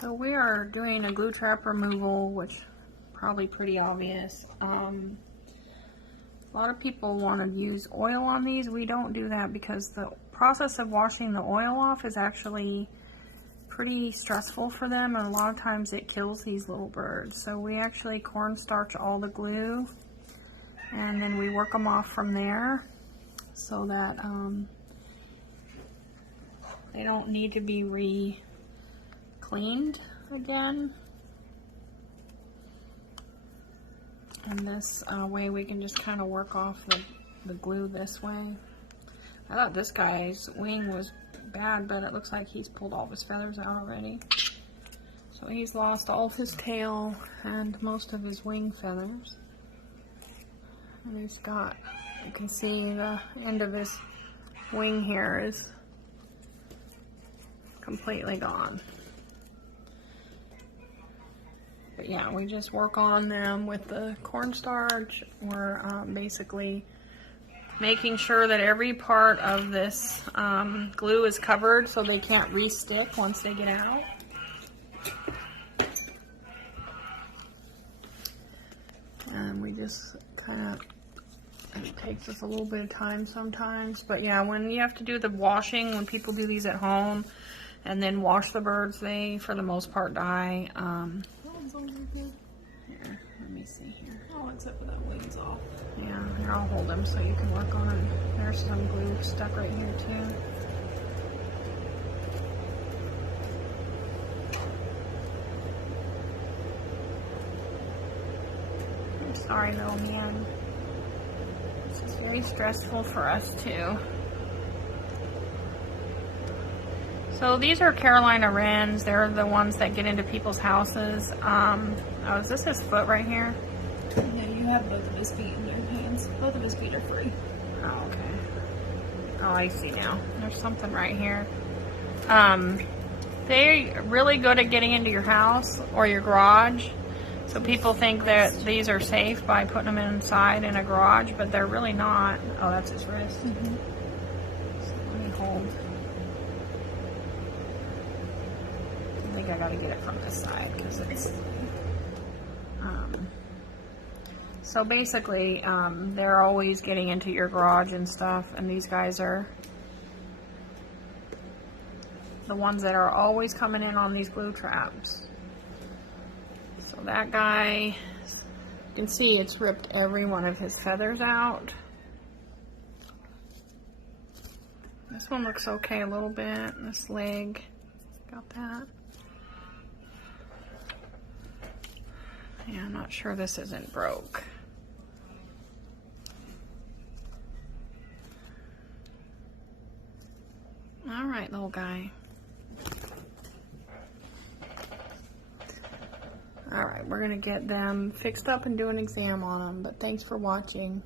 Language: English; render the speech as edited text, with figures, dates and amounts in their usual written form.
So we are doing a glue trap removal, which probably pretty obvious. A lot of people want to use oil on these. We don't do that because the process of washing the oil off is actually pretty stressful for them, and a lot of times it kills these little birds. So we actually cornstarch all the glue, and then we work them off from there so that they don't need to be re-cleaned again. And this way we can just kind of work off the glue this way. I thought this guy's wing was bad, but it looks like he's pulled all of his feathers out already. So he's lost all of his tail and most of his wing feathers. And he's got, you can see the end of his wing here is completely gone. But yeah, we just work on them with the cornstarch. We're basically making sure that every part of this glue is covered so they can't re-stick once they get out. And we just kind of, it takes us a little bit of time sometimes. But yeah, when you have to do the washing, when people do these at home and then wash the birds, they, for the most part, die. Here, let me see here. Oh, except for that wing's off. Yeah, here, I'll hold them so you can work on it. There's some glue stuck right here too. I'm sorry, little man. This is very stressful for us too. So these are Carolina Wrens. They're the ones that get into people's houses. Oh, is this his foot right here? Yeah, you have both of his feet in your hands. Both of his feet are free. Oh, okay. Oh, I see now. There's something right here. They're really good at getting into your house or your garage. So people think that these are safe by putting them inside in a garage, but they're really not. Oh, that's his wrist. Mm-hmm. So let me hold. I think I gotta get it from this side because it's. So basically, they're always getting into your garage and stuff, and these guys are the ones that are always coming in on these glue traps. So that guy, you can see it's ripped every one of his feathers out. This one looks okay a little bit. This leg, got that. Yeah, I'm not sure this isn't broke. All right, little guy. All right, we're gonna get them fixed up and do an exam on them, but thanks for watching.